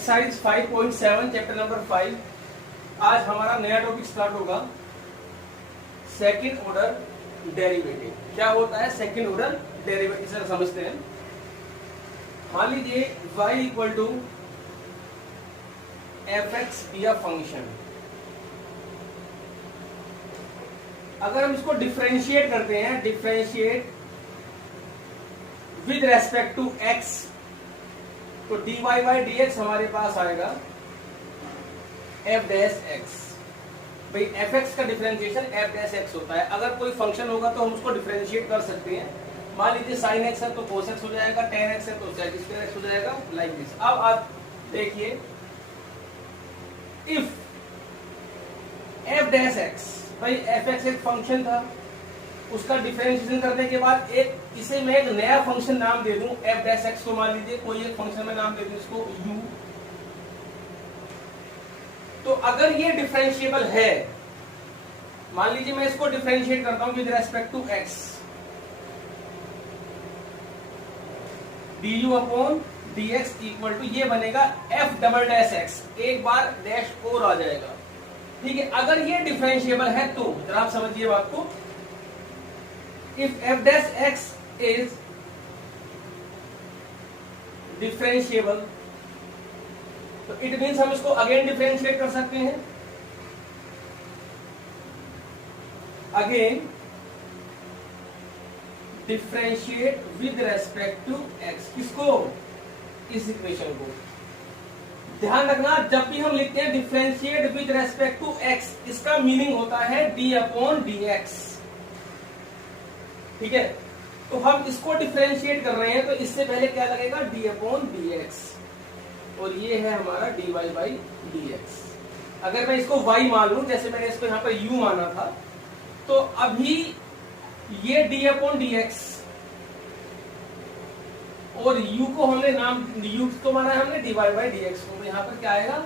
Exercise 5.7 chapter number 5। आज हमारा नया टॉपिक स्टार्ट होगा, सेकंड ऑर्डर डेरिवेटिव। क्या होता है सेकंड ऑर्डर डेरिवेटिव, सर समझते हैं। मान लीजिए y equal to f x दिया फंक्शन। अगर हम इसको डिफरेंशिएट करते हैं, differentiate with respect to x, तो dy बाई डी एक्स हमारे पास आएगा एफ डैश एक्स। भाई एफ एक्स का डिफरेंशिएशन एफ डैश एक्स होता है। अगर कोई फंक्शन होगा तो हम उसको डिफरेंशिएट कर सकते हैं। मान लीजिए साइन एक्स है तो कोस एक्स हो जाएगा, टेन एक्स है तो सेक स्क्वायर एक्स हो जाएगा, लाइक दिस। अब आप देखिए, इफ एफ डैश एक्स, भाई एफ एक्स एक फंक्शन था, उसका डिफरेंशिएशन करने के बाद इसे मैं एक नया फंक्शन नाम दे दूं एफ डैश एक्स को। मान लीजिए कोई एक फंक्शन में नाम दे दूं इसको u। तो अगर ये डिफरेंशिएबल है, मान लीजिए मैं इसको डिफरेंशिएट करता हूं with respect to x, du upon dx equal to ये बनेगा f डबल डैश एक्स, एक बार डैश और आ जाएगा। ठीक है, अगर ये डिफरेंशिएबल है तो जरा आप समझिए बात को। If f dash x is differentiable, तो इट मीन्स हम इसको अगेन डिफरेंशिएट कर सकते हैं। Again differentiate with respect to x, किसको? इस इक्वेशन को। ध्यान रखना, जब भी हम लिखते हैं differentiate with respect to x, इसका मीनिंग होता है d अपॉन डी एक्स। ठीक है, तो हम इसको डिफरेंशिएट कर रहे हैं तो इससे पहले क्या लगेगा? d अपॉन डी एक्स, और ये है हमारा dy बाई डी एक्स। अगर मैं इसको y मान लूं, जैसे मैंने इसको यहाँ पर u माना था, तो अभी ये d अपॉन डी एक्स और u को हमने नाम u को माना है हमने dy बाई डी एक्स को, तो यहाँ पर क्या आएगा?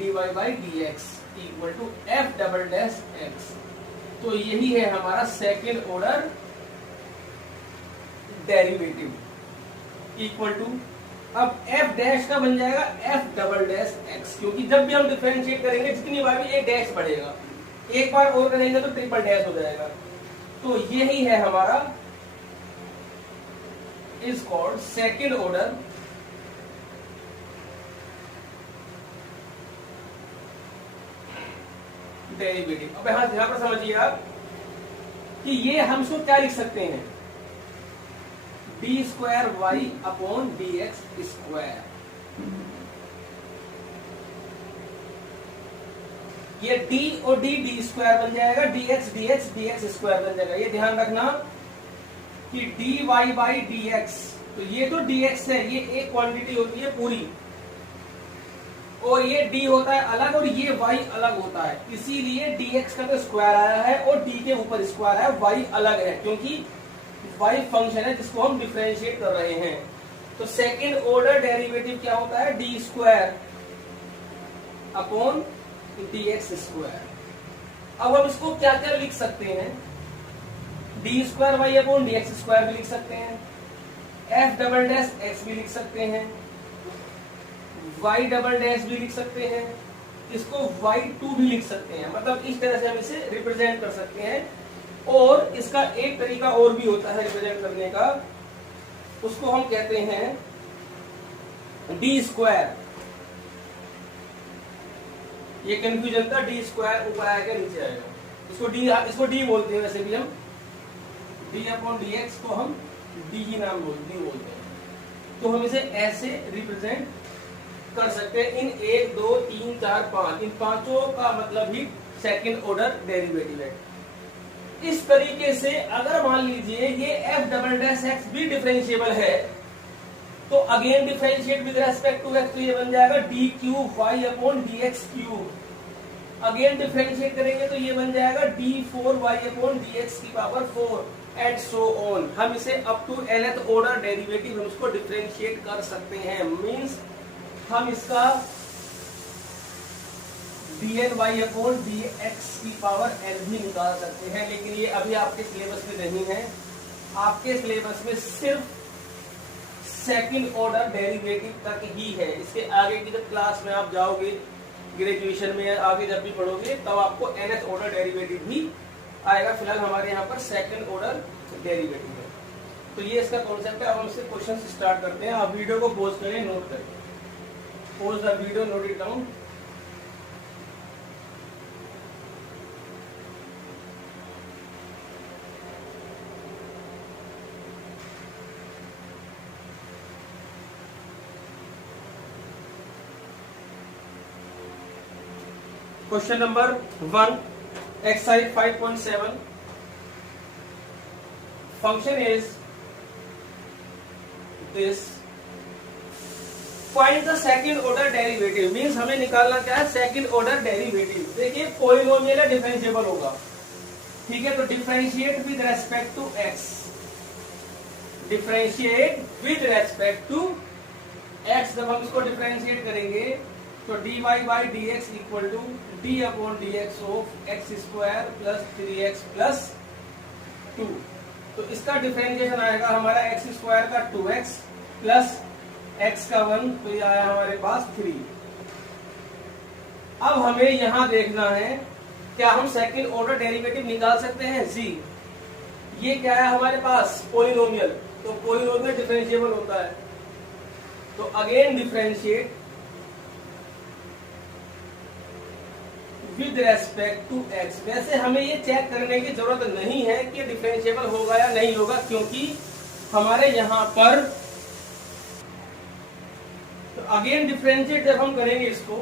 dy by d x equal to f double dash x. तो यही है हमारा second order derivative equal to, अब f डैश का बन जाएगा f डबल डैश x, क्योंकि जब भी हम डिफरेंशिएट करेंगे जितनी बार भी एक डैश बढ़ेगा, एक बार और करेंगे तो ट्रिपल डैश हो जाएगा। तो यही है हमारा is called second order derivative. अब यहां पर समझिए आप कि ये हम इसको क्या लिख सकते हैं? D square y upon d x square. ये d और डी स्क्वायर बन जाएगा, dx स्क्वायर बन जाएगा। ये ध्यान रखना कि dy बाई dx, तो ये तो dx है, ये एक क्वांटिटी होती है पूरी, और ये d होता है अलग और ये y अलग होता है, इसीलिए dx का तो स्क्वायर आया है और d के ऊपर स्क्वायर है, y अलग है, क्योंकि y फंक्शन है जिसको हम डिफरेंशिएट कर रहे हैं। तो सेकंड ऑर्डर डेरिवेटिव क्या होता है? D square upon dx square. अब हम इसको क्या क्या लिख सकते हैं? D square y upon d x square भी लिख सकते हैं, एफ डबल डैश एक्स भी लिख सकते हैं, y डबल डैश भी लिख सकते हैं, इसको y2 भी लिख सकते हैं। मतलब इस तरह से हम इसे रिप्रेजेंट कर सकते हैं। और इसका एक तरीका और भी होता है रिप्रेजेंट करने का, उसको हम कहते हैं डी स्क्वायर। ये कंफ्यूजन था, डी स्क्वायर ऊपर आएगा नीचे आएगा, इसको डी बोलते हैं। वैसे भी हम डी अपॉन डी एक्स को हम डी ही नाम बोलते हैं। तो हम इसे ऐसे रिप्रेजेंट कर सकते हैं इन 1 2 3 4 5, इन पांचों का मतलब ही सेकंड ऑर्डर डेरिवेटिव है। इस तरीके से अगर मान लीजिए ये f डबल डैश एक्स भी डिफरेंशिएबल है, तो again differentiate with respect to x, तो ये बन जाएगा d cube y upon d x cube. Again differentiate करेंगे तो ये बन जाएगा d 4 y upon d x की पावर 4 एंड सो ऑन। हम इसे up to nth order derivative हम इसको डिफरेंशिएट कर सकते हैं। मींस हम इसका dn y अपॉन dx की पावर n भी निकाल सकते हैं, लेकिन ये अभी आपके सिलेबस में नहीं है। आपके सिलेबस में सिर्फ सेकंड ऑर्डर डेरिवेटिव तक ही है। इसके आगे की जब क्लास में आप जाओगे, ग्रेजुएशन में आगे जब भी पढ़ोगे, तब आपको nth ऑर्डर डेरिवेटिव भी आएगा। फिलहाल हमारे यहाँ पर सेकंड ऑर्डर डेरिवेटिव है। तो ये इसका कॉन्सेप्ट है। अब हम इससे क्वेश्चन स्टार्ट करते हैं। आप वीडियो को पॉज करें, नोट करें, pause the video, note it down. Question number 1, exercise 5.7. Function is this. Find the second order derivative. Means हमें निकालना क्या है? Second order derivative. देखिए पॉलिनोमियल है, डिफरेंशिएबल होगा, ठीक है। तो differentiate with respect to x, differentiate with respect to x। जब हम इसको डिफरेंशिएट करेंगे तो dy by d x equal to d upon d x of x square plus 3x plus 2। तो इसका डिफरेंशिएशन आएगा हमारा एक्स स्क्वायर का 2x प्लस x का 1, तो ये आया हमारे पास 3। अब हमें यहां देखना है क्या हम सेकंड ऑर्डर डेरिवेटिव निकाल सकते हैं? जी, ये क्या है हमारे पास? पॉलिनोमियल। तो पॉलिनोमियल डिफरेंशिएबल होता है। तो again differentiate with respect to x। वैसे हमें ये चेक करने की जरूरत नहीं है कि डिफरेंशिएबल होगा या नहीं होगा, क्योंकि हमारे यहां पर तो अगेन डिफरेंशिएट जब हम करेंगे इसको,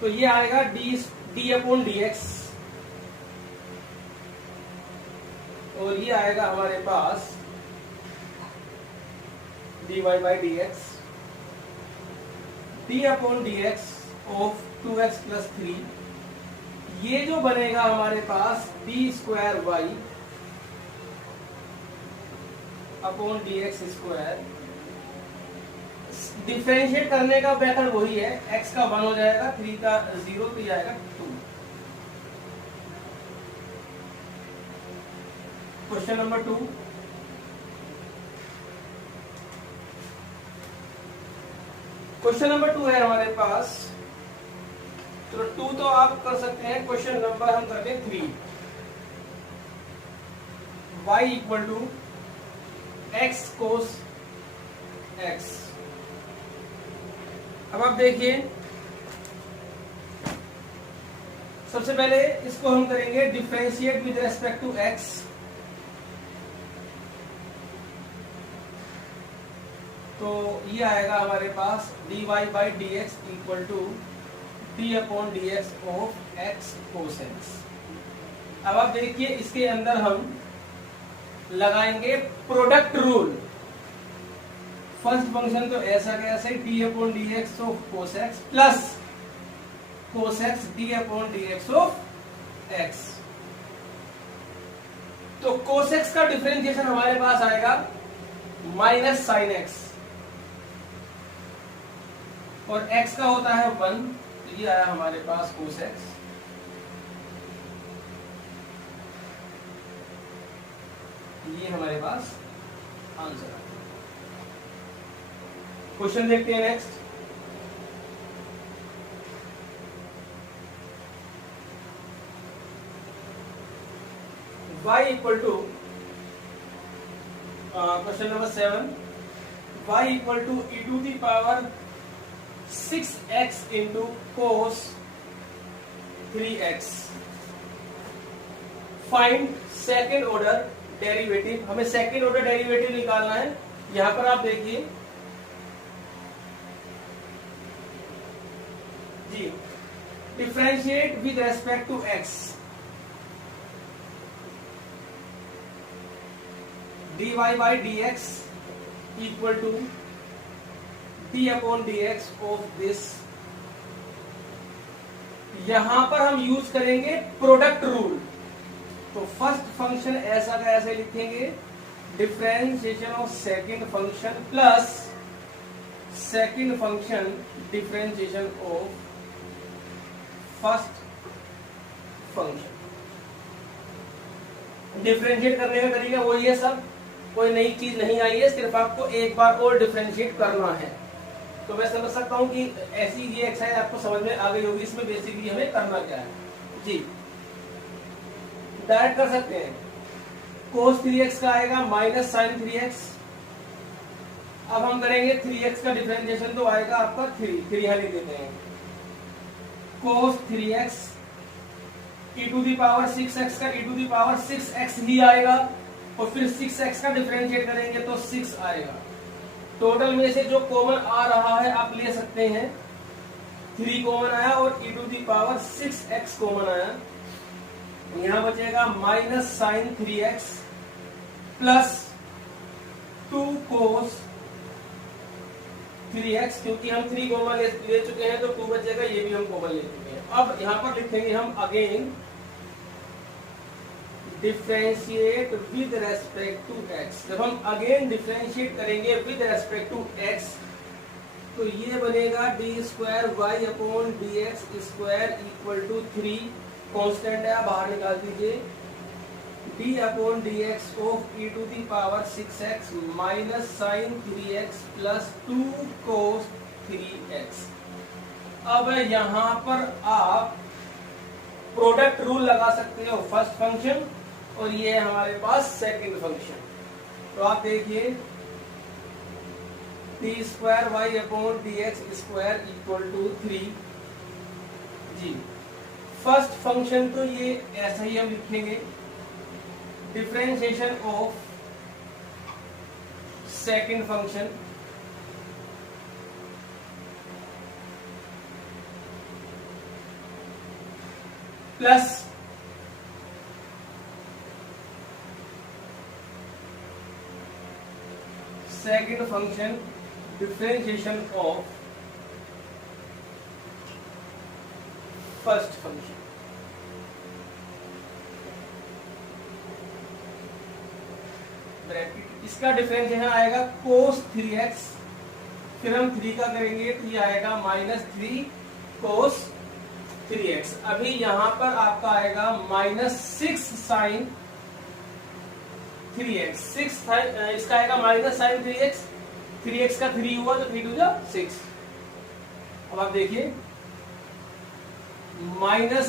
तो ये आएगा डी अपॉन डी एक्स, और ये आएगा हमारे पास d y by d x, d upon d x of 2x plus 3। ये जो बनेगा हमारे पास d square y upon d x square. Differentiate करने का मेथड वही है, x का 1 हो जाएगा, 3 का 0, तो ये आएगा 2। क्वेश्चन नंबर 2, क्वेश्चन नंबर 2 है हमारे पास। तो 2 तो आप कर सकते हैं, क्वेश्चन नंबर हम करते हैं 3। y equal to x cos x। अब आप देखिए, सबसे पहले इसको हम करेंगे differentiate with respect to x। तो ये आएगा हमारे पास dy by d x equal to d upon d x of x cos x. अब आप देखिए, इसके अंदर हम लगाएंगे प्रोडक्ट रूल। फर्स्ट फंक्शन तो ऐसा का ऐसा ही d upon d x of cos x plus cos x d upon d x of x. तो कोस एक्स का डिफरेंशिएशन हमारे पास आएगा माइनस साइन एक्स, और x का होता है 1, तो ये आया हमारे पास कोस x। ये हमारे पास आंसर है। क्वेश्चन देखते हैं next. y equal to question number 7, y equal to e to the power 6x into cos 3x। Find second order derivative. हमें सेकेंड ऑर्डर डेरिवेटिव निकालना है। यहां पर आप देखिए जी, differentiate with respect to x। dy by d x equal to d upon d x of this. यहां पर हम यूज करेंगे प्रोडक्ट रूल। तो फर्स्ट फंक्शन ऐसा का ऐसे लिखेंगे, differentiation of second function plus second function differentiation of first function. Differentiate करने का तरीका वही है सब, कोई नई चीज नहीं आई है, सिर्फ आपको एक बार और डिफरेंशिएट करना है। तो मैं समझ सकता हूँ कि ऐसी ये एक्सरसाइज आपको समझ में आ गई होगी। इसमें बेसिकली हमें करना क्या है जी, डायरेक्ट कर सकते हैं। cos 3x का आएगा माइनस साइन 3x। अब हम करेंगे 3x का डिफरेंशिएशन, तो आएगा आपका 3 यहाँ लिख देते हैं। cos 3x e to the power 6x का e to the power 6x ही आएगा, और फिर 6x का डिफरेंशिएट करेंगे तो 6 आएगा। टोटल में से जो कॉमन आ रहा है आप ले सकते हैं। 3 कॉमन आया और e to the power 6x common आया। यहां बचेगा minus sine 3x plus 2 cos 3x, क्योंकि हम 3 कॉमन ले चुके हैं तो 2 बचेगा, ये भी हम कॉमन ले चुके हैं। अब यहां पर लिखेंगे हम again differentiate with respect to x। जब हम अगेन डिफरेंशिएट करेंगे विद रेस्पेक्ट टू x तो ये बनेगा d square y upon d x square equal to 3, constant है बाहर निकाल दीजिए, d upon d x of e to the power 6x minus sine 3x plus 2 cos 3x। अब यहां पर आप प्रोडक्ट रूल लगा सकते हो, फर्स्ट फंक्शन और ये है हमारे पास सेकंड फंक्शन। तो आप देखिए d square y upon d x square equal to 3 जी। फर्स्ट फंक्शन तो ये ऐसा ही हम लिखेंगे, differentiation of second function plus second function differentiation of first function. इसका डिफरेंशिएशन आएगा cos 3x, फिर हम 3 का करेंगे तो ये आएगा माइनस 3 cos 3x। अभी यहां पर आपका आएगा माइनस 6 साइन 3x, इसका आएगा माइनस साइन 3x, 3x का 3 हुआ तो 3 टू जा 6। अब आप देखिए minus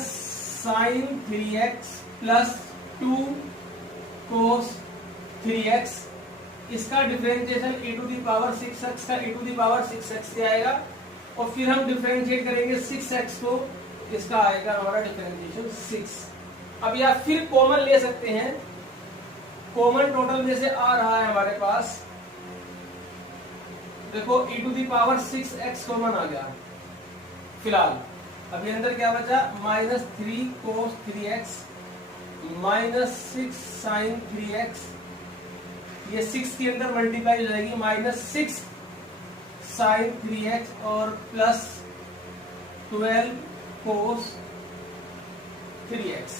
sine 3x plus 2 cos 3x, इसका differentiation e to the power 6x का e to the power 6x से आएगा, और फिर हम डिफरेंशिएट करेंगे 6x को, इसका आएगा हमारा डिफरेंशिएशन 6। अब या फिर कॉमन ले सकते हैं, कॉमन टोटल में से आ रहा है हमारे पास, देखो e to the power 6x common आ गया फिलहाल। अभी अंदर क्या बचा, minus 3 cos 3x minus 6 sine 3x, ये 6 के अंदर मल्टीप्लाई हो जाएगी, माइनस 6 साइन 3x और plus 12 cos 3x,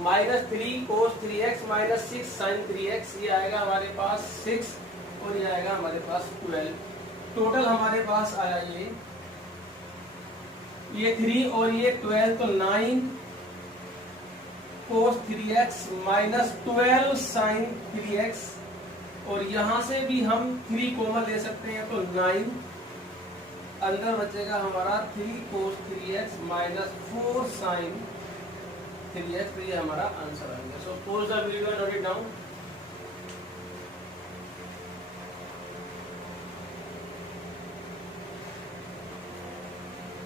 minus 3 cos 3x minus 6 sine 3x, ये आएगा हमारे पास 6 और ये आएगा हमारे पास 12। टोटल हमारे पास आया ये 3 और ये 12 तो 9 cos 3x minus 12 sign 3x, और यहां से भी हम 3 कॉमन ले सकते हैं तो 9, अंदर बचेगा हमारा 3 cos 3x minus 4 sign 3x। तो ये हमारा आंसर आएगा। So pause the video and note it down.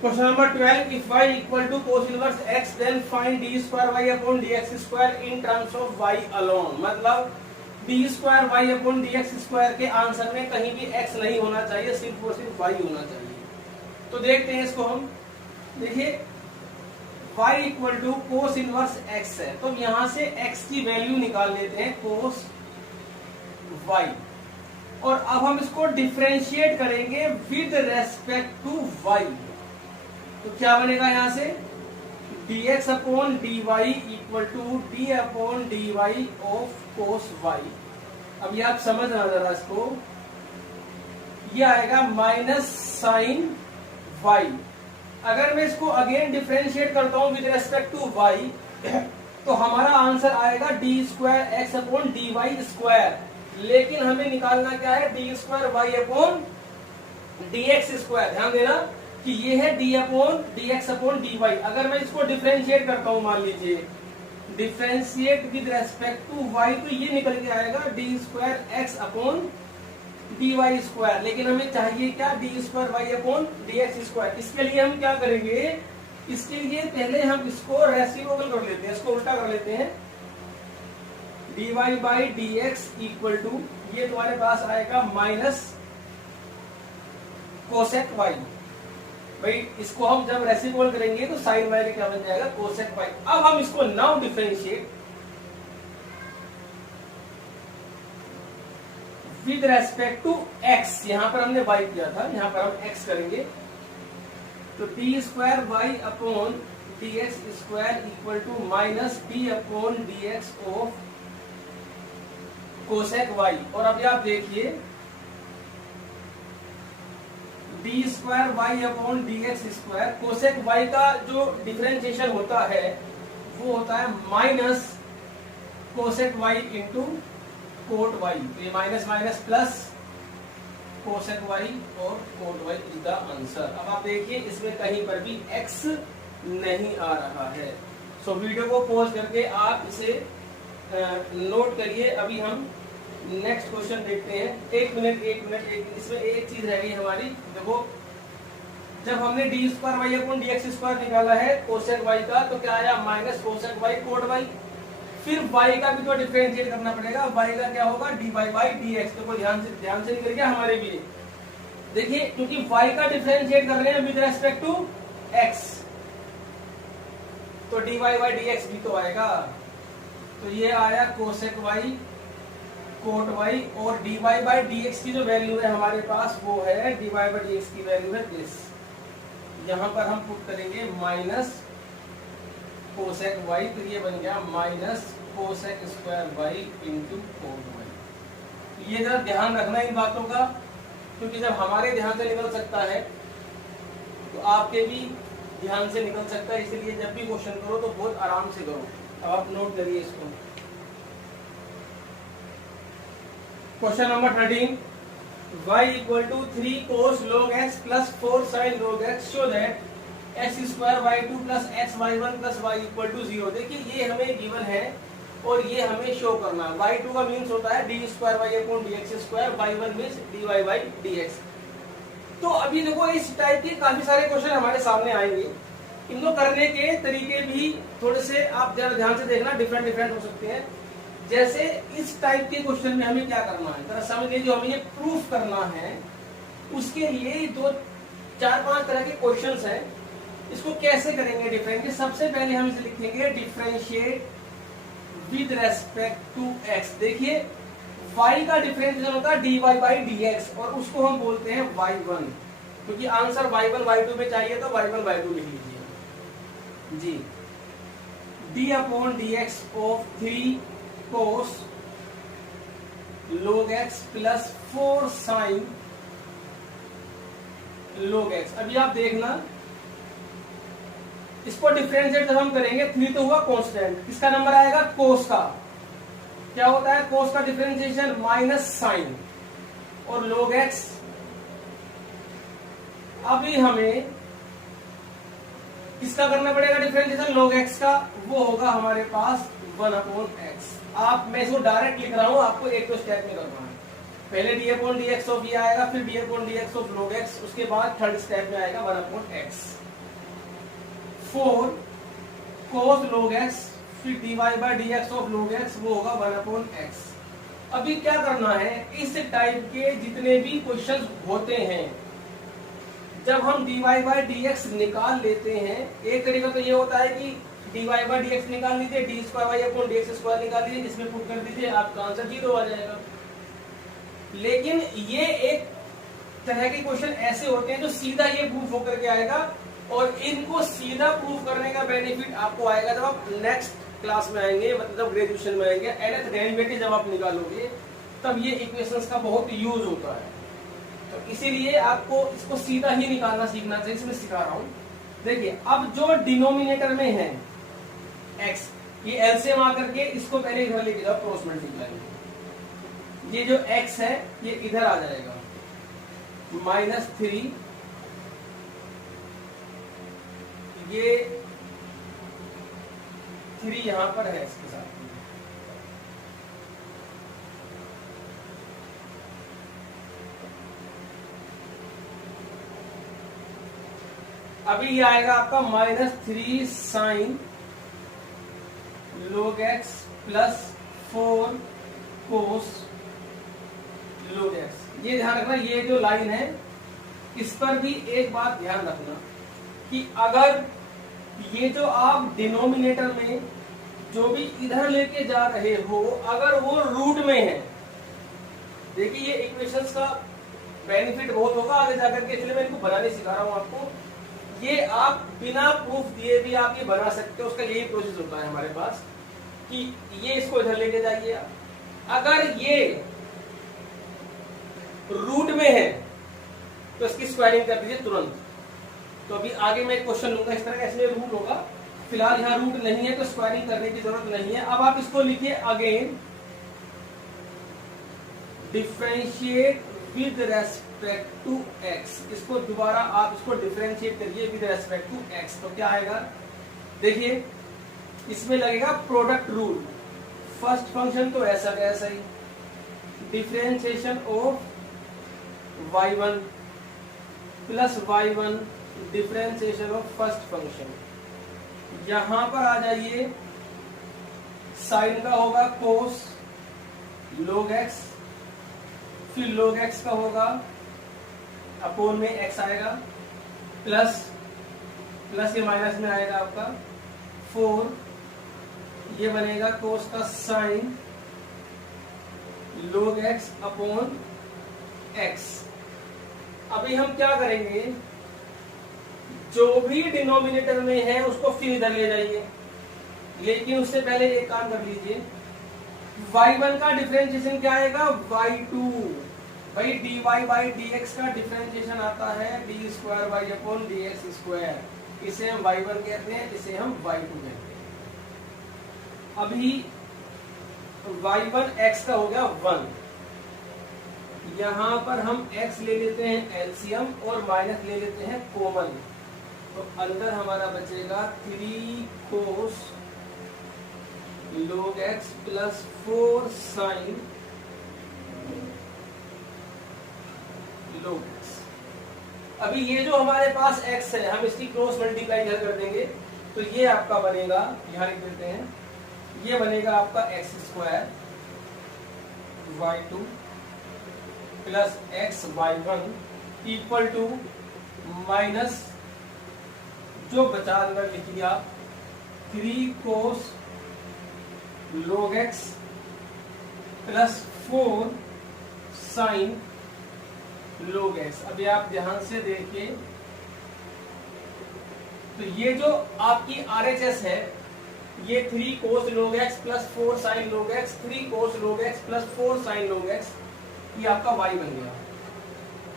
Question number 12, if y equal to cos inverse x then find d square y upon dx square in terms of y alone। मतलब d square y upon dx square के answer में कहीं भी x नहीं होना चाहिए, सिर्फ और सिर्फ y होना चाहिए। तो देखते हैं इसको हम, देखिए y equal to cos inverse x है, तो यहां से x की वैल्यू निकाल लेते हैं कोस y, और अब हम इसको डिफरेंशिएट करेंगे विद रेस्पेक्ट टू y। तो क्या बनेगा यहां से, dx upon dy equal to d upon dy of cos y। अब ये आप समझ रहे जरा इसको, ये आएगा माइनस साइन y। अगर मैं इसको अगेन डिफरेंशिएट करता हूं विद रेस्पेक्ट टू y तो हमारा आंसर आएगा d square x upon d y square. लेकिन हमें निकालना क्या है, d square y upon d x square. ध्यान देना कि ये है d upon d x upon d y. अगर मैं इसको डिफरेंशिएट करता हूं, मान लीजिए differentiate with respect to y, तो ये निकल के आएगा d square x upon d y square. लेकिन हमें चाहिए क्या, d square y upon d x square. इसके लिए हम क्या करेंगे, इसके लिए पहले हम इसको रेसिप्रोकल कर लेते हैं, इसको उल्टा कर लेते हैं। D y by d x equal to, ये तुम्हारे पास आएगा माइनस कोसेक वाई। भाई इसको हम जब रेसिप्रोकल करेंगे तो साइन वाई का क्या बन जाएगा, कोसेक वाई। अब हम इसको now differentiate with respect to x. यहां पर हमने वाई किया था, यहां पर हम एक्स करेंगे। तो d square y upon d x square equal to minus d upon d x of cosec y. और अभी आप देखिए d square y upon d x square, cosec y का जो डिफरेंशिएशन होता है वो होता है minus cosec y into cot y. तो ये minus minus plus cosec y और cot y is the answer. अब आप देखिए इसमें कहीं पर भी x नहीं आ रहा है। सो वीडियो को पॉज करके आप इसे नोट करिए। अभी हम नेक्स्ट क्वेश्चन देखते हैं। एक मिनट। इसमें एक चीज रह गई हमारी, देखो जब हमने d square y upon d x square निकाला है कोसेक वाई का, तो क्या आया, minus cosec y cot y. फिर y का भी तो डिफरेंशिएट करना पड़ेगा, y का क्या होगा, d y by d x. तो ध्यान से निकल गया हमारे भी। देखिए क्योंकि y का डिफरेंशिएट कर रहे हैं विद रेस्पेक्ट टू x, तो d y by d x भी तो आएगा। तो ये आया कोसेक वाई कोट वाई, और d y by d x की जो वैल्यू है हमारे पास वो है, d y by d x की वैल्यू है दिस। यहां पर हम पुट करेंगे माइनस कोसेक वाई, तो ये बन गया minus cosec square y into cot y. ये जरा ध्यान रखना इन बातों का, क्योंकि जब हमारे ध्यान से निकल सकता है तो आपके भी ध्यान से निकल सकता है। इसलिए जब भी क्वेश्चन करो तो बहुत आराम से करो। अब आप नोट करिए इसको। Question number 13, y equal to 3 cos log x plus 4 sin log x show that x square y two plus x y one plus y equal to 0। देखिए ये हमें गिवन है और ये हमें शो करना है। वाई टू का मीन्स होता है d square y upon d x square, y one means d y by d x. तो अभी देखो इस टाइप के काफी सारे क्वेश्चन हमारे सामने आएंगे। इनको करने के तरीके भी थोड़े से आप जरा ध्यान से देखना, डिफरेंट हो सकते हैं। जैसे इस टाइप के क्वेश्चन में हमें क्या करना है, जरा समझ लीजिए। जो हमें ये प्रूफ करना है उसके लिए 2-4-5 तरह के क्वेश्चंस हैं। इसको कैसे करेंगे डिफरेंशिएट, सबसे पहले हम इसे लिखेंगे differentiate with respect to x। देखिए y का डिफरेंशिएशन होता है dy बाई dx और उसको हम बोलते हैं y1, क्योंकि आंसर y1 y2 में चाहिए तो y1 y2 लिख लीजिए जी। d upon dx of 3 cos log x plus 4 sin log x। अभी आप देखना इसको डिफरेंशिएट जब हम करेंगे, 3 तो हुआ कांस्टेंट, किसका नंबर आएगा, कोस का। क्या होता है कोस का डिफरेंशिएशन, माइनस साइन और log x। अभी हमें किसका करना पड़ेगा डिफरेंशिएशन, log x का, वो होगा हमारे पास 1 अपॉन x। मैं इसको डायरेक्ट लिख रहा हूं, आपको एक दो स्टेप में करना है। पहले D upon d x of ये आएगा, फिर D upon d x of log x, उसके बाद थर्ड स्टेप में आएगा 1 upon x। 4 cos log x, फिर dy by d x of log x, वो होगा 1 अपॉन x। अभी क्या करना है, इस टाइप के जितने भी क्वेश्चंस होते हैं, जब हम dy बाई डी एक्स निकाल लेते हैं, एक तरीका तो ये होता है कि dy बाई डी एक्स निकाल लीजिए, d square y upon d x square निकाल लीजिए, इसमें पुट कर दीजिए, आपका आंसर 0 आ जाएगा। लेकिन ये एक तरह के क्वेश्चन ऐसे होते हैं जो सीधा ये प्रूफ होकर के आएगा, और इनको सीधा प्रूफ करने का बेनिफिट आपको आएगा जब आप नेक्स्ट क्लास में आएंगे, मतलब ग्रेजुएशन में आएंगे। nth डेरिवेटिव जब आप निकालोगे तब ये इक्वेशंस का बहुत यूज होता है। तो इसीलिए आपको इसको सीधा ही निकालना सीखना चाहिए, इसमें सिखा रहा हूं। देखिए अब जो डिनोमिनेटर में है x, ये एलसीएम आकर के इसको पहले इधर लेके जाओ, क्रॉस मल्टीप्लाई। ये जो x है ये इधर आ जाएगा, -3, ये 3 यहां पर है इसके साथ। अभी ये आएगा आपका -3 साइन log x प्लस 4 कोस log x। ये ध्यान रखना, ये जो लाइन है इस पर भी एक बात ध्यान रखना कि अगर ये जो आप डिनोमिनेटर में जो भी इधर लेके जा रहे हो अगर वो रूट में है, देखिए ये इक्वेशंस का बेनिफिट बहुत होगा आगे जाकर के, इसलिए मैं इनको बनाने सिखा रहा हूं आपको। ये आप बिना प्रूफ दिए भी आप ये बना सकते हो, उसका यही प्रोसेस होता है हमारे पास कि ये इसको इधर लेके जाइए आप। अगर ये रूट में है तो इसकी स्क्वायरिंग कर दीजिए तुरंत। तो अभी आगे मैं एक क्वेश्चन लूंगा इस तरह का, इसमें रूट होगा, फिलहाल यहाँ रूट नहीं है तो स्क्वायरिंग करने की जरूरत नहीं है। अब आप इसको लिखिए again differentiate with respect to x. इसको दोबारा आप इसको डिफरेंशिएट करिए विद रेस्पेक्ट टू एक्स। तो क्या आएगा देखिए, इसमें लगेगा प्रोडक्ट रूल। फर्स्ट फंक्शन तो ऐसा का ऐसा ही, differentiation of y1 plus y1 differentiation of first function. यहां पर आ जाइए, साइन का होगा कोस log x, फिर log x का होगा अपोन में x आएगा, प्लस प्लस ये माइनस में आएगा आपका 4, ये बनेगा कोस का sine log x upon x। अभी हम क्या करेंगे, जो भी डिनोमिनेटर में है उसको फिर इधर ले जाइए, लेकिन उससे पहले एक काम कर लीजिए, y1 का डिफरेंशिएशन क्या आएगा y2। भाई dy बाई dx का डिफरेंशिएशन आता है d square y upon d x square. इसे हम y1 कहते हैं, इसे हम y2 कहते हैं। अभी y1 x का हो गया 1, यहां पर हम x ले लेते हैं एलसीएम और माइनस ले लेते हैं कॉमन, तो अंदर हमारा बचेगा 3 cos log x plus 4 sine log x। अभी ये जो हमारे पास x है हम इसकी क्रॉस मल्टीप्लाई इधर कर देंगे, तो ये आपका बनेगा, यहां लिख देते हैं, ये बनेगा आपका x square y2 plus x y1 equal to minus जो बचा अंदर लिख दिया 3 cos log x plus 4 sine log x। अभी आप ध्यान से देखिए, तो ये जो आपकी RHS है ये 3 cos log x plus 4 sine log x, 3 cos log x plus 4 sine log x, ये आपका y बन गया।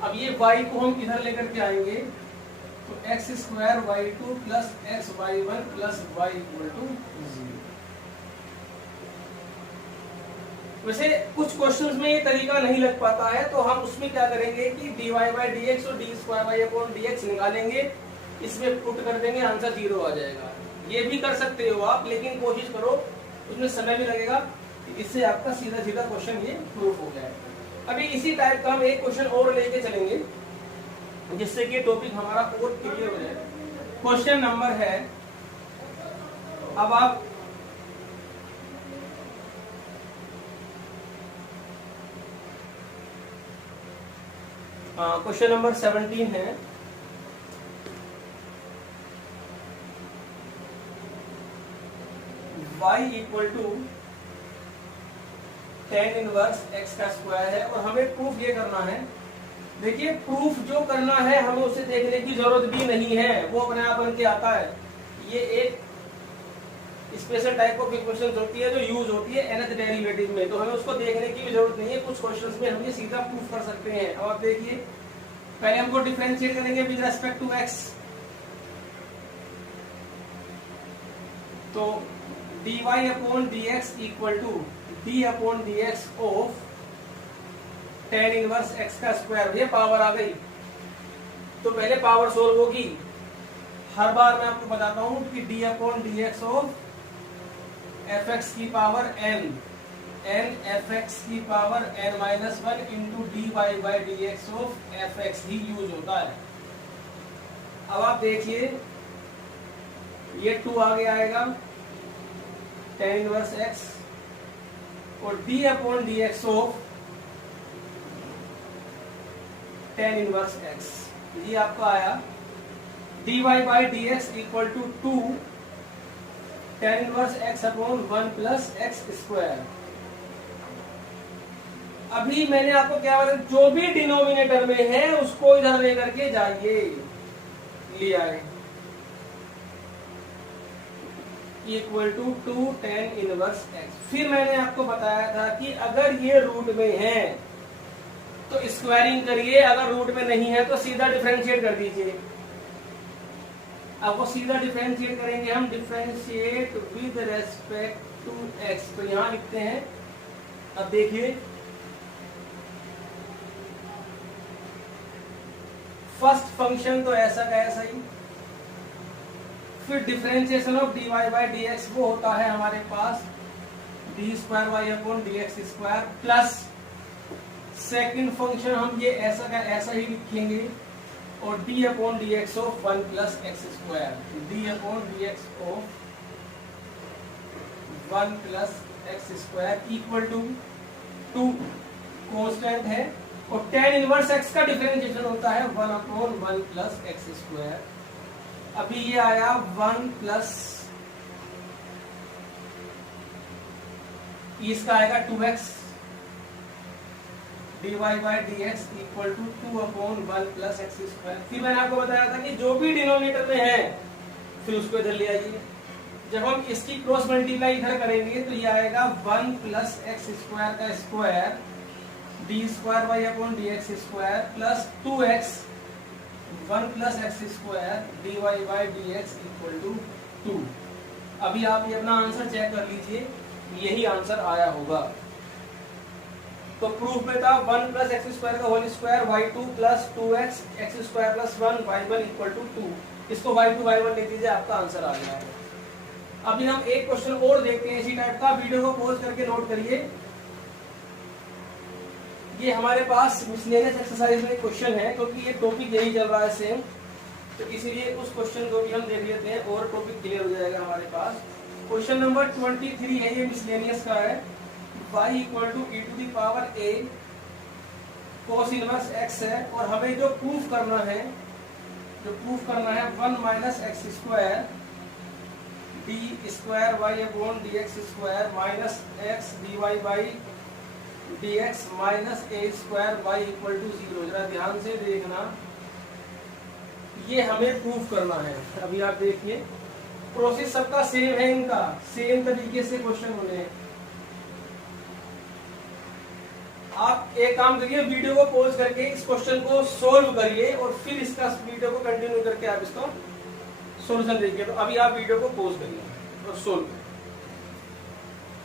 अब ये y को हम इधर लेकर के आएंगे, तो x square y2 plus x y1 plus y equal to 0। वैसे कुछ क्वेश्चंस में ये तरीका नहीं लग पाता है, तो हम उसमें क्या करेंगे कि dy बाई dx और d square y upon dx निकालेंगे, इसमें पुट कर देंगे, आंसर 0 आ जाएगा। ये भी कर सकते हो आप, लेकिन कोशिश करो, उसमें समय भी लगेगा। इससे आपका सीधा सीधा क्वेश्चन ये प्रूफ हो गया है। अभी इसी टाइप का हम एक क्वेश्चन और लेके चलेंगे, जिससे कि टॉपिक हमारा और क्लियर हो जाए। क्वेश्चन नंबर है, अब आप क्वेश्चन नंबर 17 है। y equal to tan inverse x का स्क्वायर है और हमें प्रूफ ये करना है। देखिए प्रूफ जो करना है हमें उसे देखने की जरूरत भी नहीं है, वो अपने आप बन के आता है। ये एक स्पेशल टाइप ऑफ इक्वेशन होती है जो यूज होती है nth डेरिवेटिव में, तो हमें उसको देखने की भी जरूरत नहीं है। कुछ क्वेश्चंस में हम ये सीधा प्रूफ कर सकते हैं। और देखिए पहले हमको डिफरेंशिएट करेंगे विद रेस्पेक्ट टू x, तो dy upon dx equal to d upon dx of tan inverse x का स्क्वायर। भैया पावर आ गई तो पहले पावर सोल्व होगी। हर बार मैं आपको बताता हूं कि d upon dx of fx की पावर n fx की power n minus 1 into dy by dx of fx he use होता है। अब आप देखिए ये 2 आगे आएगा tan इनवर्स x और d upon dx of tan inverse x, ये आपका आया dy by dx equal to 2 tan inverse x upon 1 plus x square. अभी मैंने आपको क्या बताया, जो भी डिनोमिनेटर में है उसको इधर लेकर के जाइए, ले आए equal to 2 tan inverse x। फिर मैंने आपको बताया था कि अगर ये रूट में है तो स्क्वायरिंग करिए, अगर रूट में नहीं है तो सीधा डिफरेंशिएट कर दीजिए। अब वो सीधा डिफरेंशिएट करेंगे हम, differentiate with respect to x। तो यहां लिखते हैं, अब देखिए फर्स्ट फंक्शन तो ऐसा का ऐसा ही, फिर differentiation of dy by dx वो होता है हमारे पास d square y upon d x square plus second function हम ये ऐसा का ऐसा ही लिखेंगे और d upon d x of 1 plus x square, d upon d x of 1 plus x square equal to 2 constant है और tan इनवर्स x का डिफरेंशिएशन होता है 1 अपॉन 1 प्लस एक्स स्क्वायर। अभी ये आया 1 प्लस इसका आएगा 2x dy by dx equal to 2 upon 1 plus x square. फिर मैंने आपको बताया था कि जो भी डिनोमिनेटर में है फिर उसको इधर ले आइए। जब हम इसकी क्रॉस मल्टीप्लाई इधर करेंगे तो ये आएगा 1 प्लस एक्स स्क्वायर का square d square y upon d x square plus 2x 1 plus x square d y by d x equal to 2। अभी आप ये अपना आंसर चेक कर लीजिए, यही आंसर आया होगा। तो प्रूफ में था 1 प्लस एक्स स्क्वायर का whole square y2 plus 2x x square plus 1 y1 equal to 2। इसको y2 y1 लिख दीजिए, आपका आंसर आ गया है। अभी हम एक क्वेश्चन और देखते हैं इसी टाइप का, वीडियो को पॉज करके नोट करिए। ये हमारे पास मिसलेनियस एक्सरसाइज में क्वेश्चन है क्योंकि ये टॉपिक यही चल रहा है सेम, तो इसीलिए उस क्वेश्चन को भी हम देख लेते हैं और टॉपिक क्लियर हो जाएगा हमारे पास। क्वेश्चन नंबर 23 है, ये मिसलेनियस का है। y equal to e to the power a cos inverse x है और हमें जो प्रूफ करना है 1 minus x square d square y upon d x square minus x d y by dx minus a square y equal to 0। जरा ध्यान से देखना, ये हमें प्रूफ करना है। अभी आप देखिए प्रोसेस सबका सेम है, इनका सेम तरीके से क्वेश्चन होने हैं। आप एक काम करिए, वीडियो को पॉज करके इस क्वेश्चन को सोल्व करिए और फिर इसका वीडियो को कंटिन्यू करके आप इसका सॉल्यूशन देखिए। तो अभी आप वीडियो को पॉज करिए और सोल्व करिए।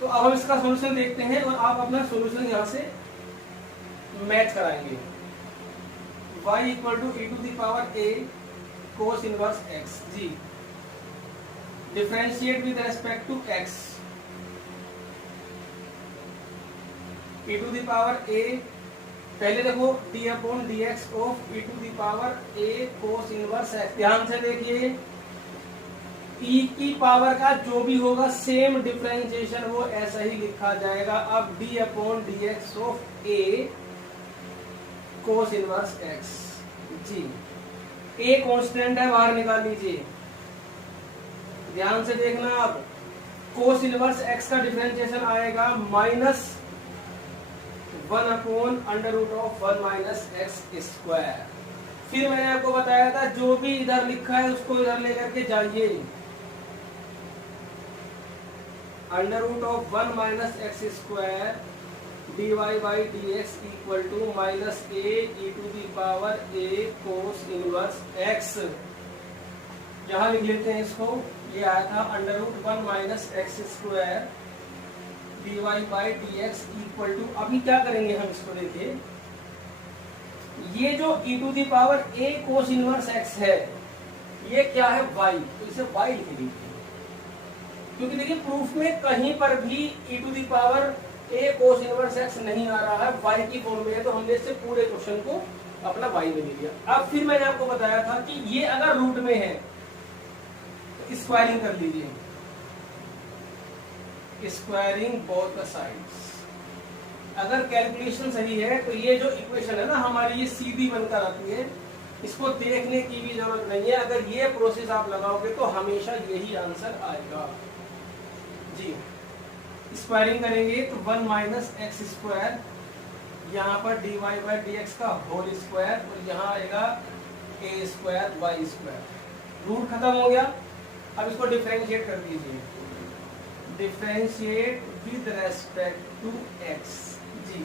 तो अब हम इसका सॉल्यूशन देखते हैं और आप अपना सॉल्यूशन यहां से मैच कराएंगे। y equal to e to the power a cos inverse x जी, differentiate with respect to x e to the power a, पहले देखो d upon d x of e to the power a cos inverse x। ध्यान से देखिए, e की power का जो भी होगा सेम डिफरेंशिएशन वो ऐसा ही लिखा जाएगा। अब d upon d x of a cos inverse x जी, a कांस्टेंट है, बाहर निकाल लीजिए। ध्यान से देखना, अब cos इनवर्स x का डिफरेंशिएशन आएगा minus 1 upon under root of 1 minus x square. फिर मैंने आपको बताया था जो भी इधर लिखा है उसको इधर लेकर के जाइए। Under root of 1 minus x square d y by d x equal to minus a e to the power a cos inverse x. यहाँ लिख लेते हैं इसको, ये आया था under root 1 minus x square dy by d x equal to, अभी क्या करेंगे हम इसको देखिए, ये जो e to the power a cos inverse x है, ये क्या है y, तो इसे y लिख लीजिए, क्योंकि देखिए प्रूफ में कहीं पर भी e to the power a cos inverse x नहीं आ रहा है, y की फॉर्म में है, तो हमने इससे पूरे क्वेश्चन को अपना y में ले लिया। अब फिर मैंने आपको बताया था कि ये अगर रूट में है तो स्क्वायरिंग कर लीजिए, स्क्वायरिंग बोथ द साइड्स। अगर कैलकुलेशन सही है तो ये जो इक्वेशन है ना हमारी, ये सीधी बनकर आती है, इसको देखने की भी जरूरत नहीं है। अगर ये प्रोसेस आप लगाओगे तो हमेशा यही आंसर आएगा जी। स्क्वायरिंग करेंगे तो 1 माइनस एक्स स्क्वायर, यहाँ पर dy बाई डी एक्स का होल स्क्वायर, और यहाँ आएगा a square y square, root खत्म हो गया। अब इसको डिफरेंशिएट कर दीजिए, differentiate with respect to x जी।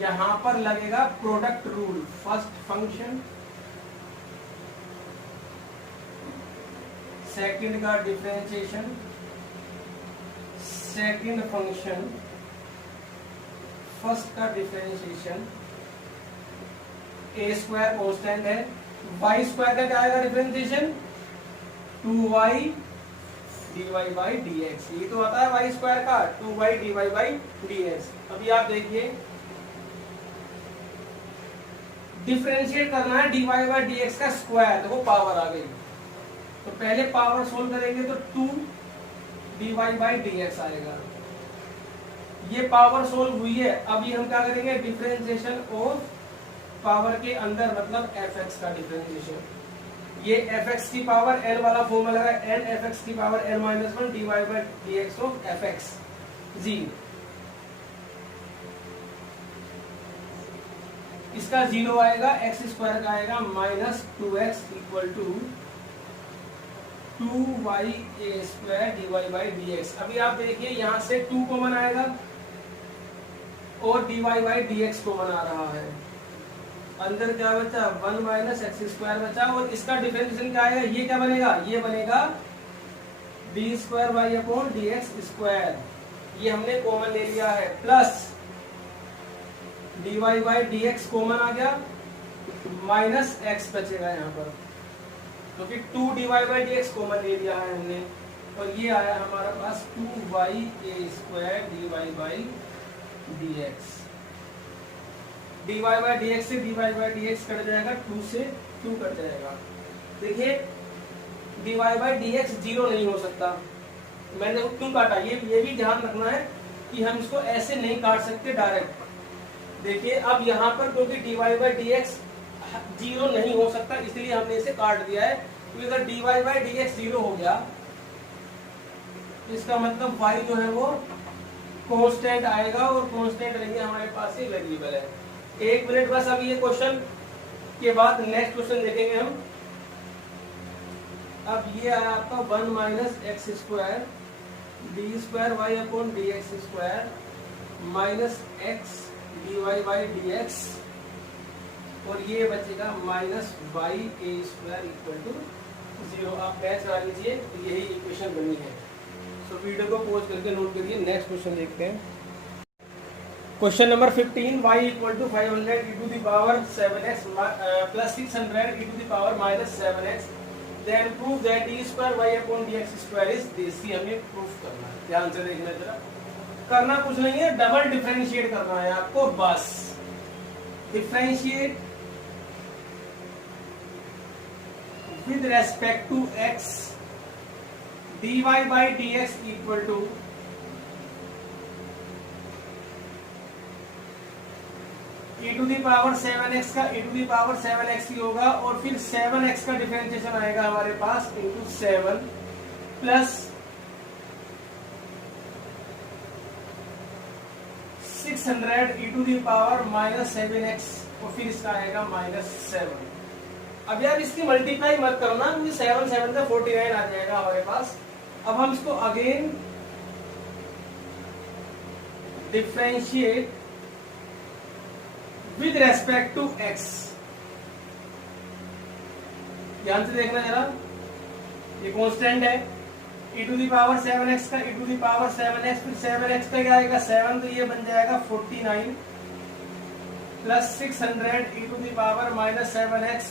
यहाँ पर लगेगा product rule, first function second का डिफरेंशिएशन, सेकंड फंक्शन फर्स्ट का डिफरेंशिएशन, ए स्क्वायर कांस्टेंट है, वाई स्क्वायर का क्या आएगा differentiation, 2y dy by d x, ये तो आता है वाई स्क्वायर का 2y dy by d x. अभी आप देखिए डिफरेंशिएट करना है dy बाई डी एक्स का स्क्वायर, देखो पावर आ गई, तो पहले पावर सोल्व करेंगे तो 2 dy बाई डी एक्स आएगा, ये पावर सोल्व हुई है। अभी हम क्या करेंगे, डिफरेंशिएशन ऑफ पावर के अंदर मतलब fx का डिफरेंशिएशन, ये fx की पावर n वाला फॉर्मूला है, n fx की power n minus 1 dy by d x of fx जी। इसका 0 आएगा, x स्क्वायर का आएगा minus 2x equal to 2y a square dy by d x. अभी आप देखिए यहाँ से 2 कॉमन आएगा और dy by d x common आ रहा है, अंदर क्या बचा 1 माइनस एक्स स्क्वायर बचा, और इसका डिफरेंशिएशन क्या आएगा, ये क्या बनेगा, ये बनेगा d square y upon d x square, ये हमने कॉमन ले लिया है, plus dy by d x common आ गया, माइनस एक्स बचेगा यहाँ पर, क्योंकि 2 dy by d x common ले लिया है हमने, और ये आया हमारा पास 2y a square dy by d x. dy by d x से dy by d x cut जाएगा, 2 से 2 कट जाएगा। देखिए dy बाई डी एक्स 0 नहीं हो सकता, मैंने वो क्यों काटा, ये भी ध्यान रखना है कि हम इसको ऐसे नहीं काट सकते डायरेक्ट। देखिए अब यहाँ पर क्योंकि dy बाई डी एक्स 0 नहीं हो सकता, इसलिए हमने इसे काट दिया है, क्योंकि अगर dy बाई डी एक्स 0 हो गया इसका मतलब y जो है वो कांस्टेंट आएगा, और कांस्टेंट रहेंगे हमारे पास ये वेरिएबल है। एक मिनट बस, अभी ये क्वेश्चन के बाद नेक्स्ट क्वेश्चन देखेंगे हम। अब ये आया आपका 1 minus x square d square y upon d x square minus x d y by d x, और ये बचेगा minus y a square equal to 0। आप मैच करा लीजिए, यही इक्वेशन बनी है। तो वीडियो को पॉज करके नोट करिए, नेक्स्ट क्वेश्चन देखते हैं। Question number 15, y equal to 500 e to the power 7x plus 600 e to the power minus 7x, then prove that d square y upon dx square is this. हमें proof करना है, ध्यान से देखना जरा, करना कुछ नहीं है, डबल डिफरेंशिएट करना है आपको, बस differentiate with respect to x dy by dx equal to e to the power 7x का e to the power 7x ही होगा, और फिर 7x का डिफरेंशिएशन आएगा हमारे पास into 7 plus 600 e to the power minus 7x, और फिर इसका आएगा माइनस 7। अब यार इसकी मल्टीप्लाई मत करना, क्योंकि 7 7 का 49 आ जाएगा हमारे पास। अब हम इसको again differentiate with respect to x, ध्यान से देखना जरा, ये कांस्टेंट है, e to the power 7x का e to the power 7x, फिर 7x का क्या आएगा 7, तो ये बन जाएगा 49 plus 600 e to the power minus 7x,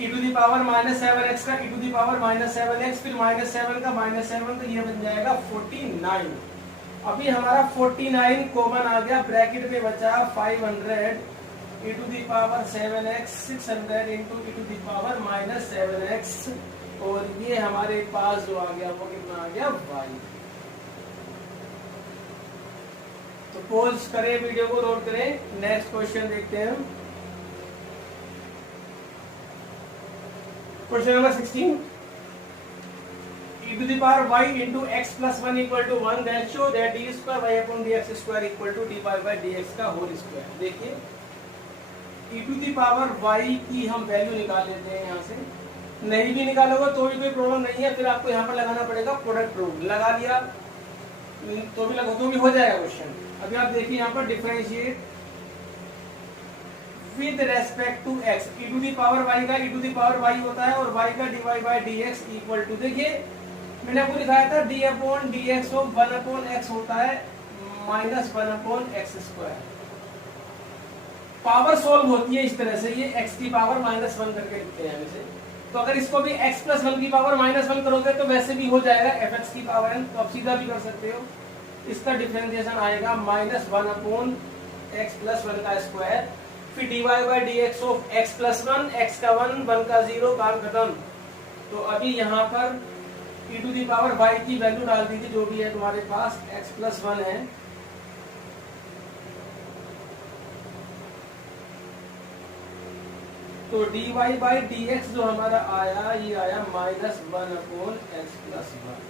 e to the power minus 7x का e to the power minus 7x, फिर माइनस 7 का माइनस 7, तो ये बन जाएगा 49। अभी हमारा 49 कॉमन आ गया, ब्रैकेट में बचा 500 e to the power 7x, 600 into e to the power minus 7x, और ये हमारे पास जो आ गया वो कितना आ गया y। तो पॉज करें, वीडियो को लोड करें, नेक्स्ट क्वेश्चन देखते हैं। Question number 16, e to the power y into x plus 1 equal to 1, then show that d square y upon dx square equal to dy by dx का whole square. देखिए e to the power y की हम value निकाल लेते हैं, यहाँ से नहीं भी निकालोगे तो भी कोई प्रॉब्लम नहीं है, फिर आपको यहाँ पर लगाना पड़ेगा प्रोडक्ट रूल, लगा लिया तो भी लगा तो भी हो जाएगा क्वेश्चन। अभी आप देखिए यहाँ पर differentiate with respect to x, e to the power y का e to the power y होता है और y का dy by dx equal to, देखिए मैंने आपको दिखाया था d upon dx of 1 upon x होता है minus 1 upon x square. Power solve होती है इस तरह से, ये x की पावर माइनस 1 करके लिखते हैं इसे, तो अगर इसको भी x प्लस 1 की पावर माइनस 1 करोगे तो वैसे भी हो जाएगा fx की पावर n, तो आप सीधा भी कर सकते हो। इसका डिफरेंशिएशन आएगा माइनस 1 अपॉन x प्लस 1 का स्क्वायर, फिर dy by dx of x plus 1, x का 1, 1 का 0, काम खत्म। तो अभी यहाँ पर e to the power y की वैल्यू डाल दीजिए जो भी है तुम्हारे पास, x प्लस 1 है, तो dy बाई dx जो हमारा आया ये आया माइनस 1 अपॉन x प्लस 1।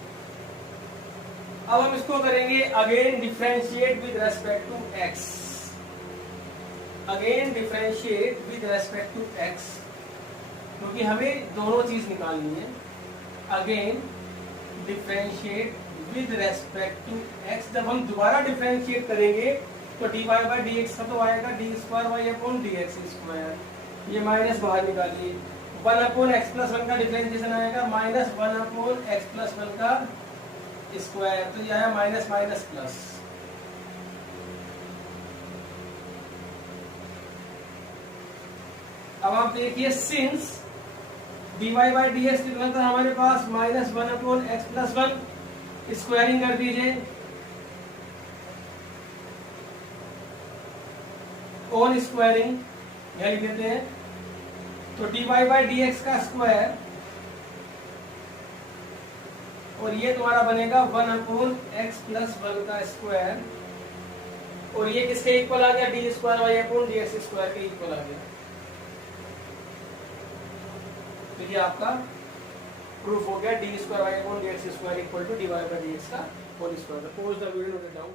अब हम इसको करेंगे again differentiate with respect to x, again differentiate with respect to x, क्योंकि हमें दोनों चीज निकालनी है। Again differentiate with respect to x, जब हम दोबारा डिफरेंशिएट करेंगे तो dy बाई dx का तो आएगा d square y upon dx square, ये माइनस बाहर निकालिए, 1 अपॉन एक्स प्लस 1 का डिफरेंशिएशन आएगा माइनस 1 अपॉन एक्स प्लस 1 का स्क्वायर, तो ये आया माइनस माइनस प्लस। अब आप देखिए सिंस dy बाई dx कितना था हमारे पास minus 1 upon x plus 1, squaring कर दीजिए, ऑन स्क्वायरिंग यह लिख देते हैं, तो dy बाई dx का स्क्वायर, और ये तुम्हारा बनेगा 1 अपॉन एक्स प्लस 1 का स्क्वायर, और ये किसके इक्वल आ गया, d square y upon dx square के इक्वल आ गया। तो ये आपका प्रूफ हो गया, d square y upon dx square equal to dy by dx का whole square. Pause the video, note it down.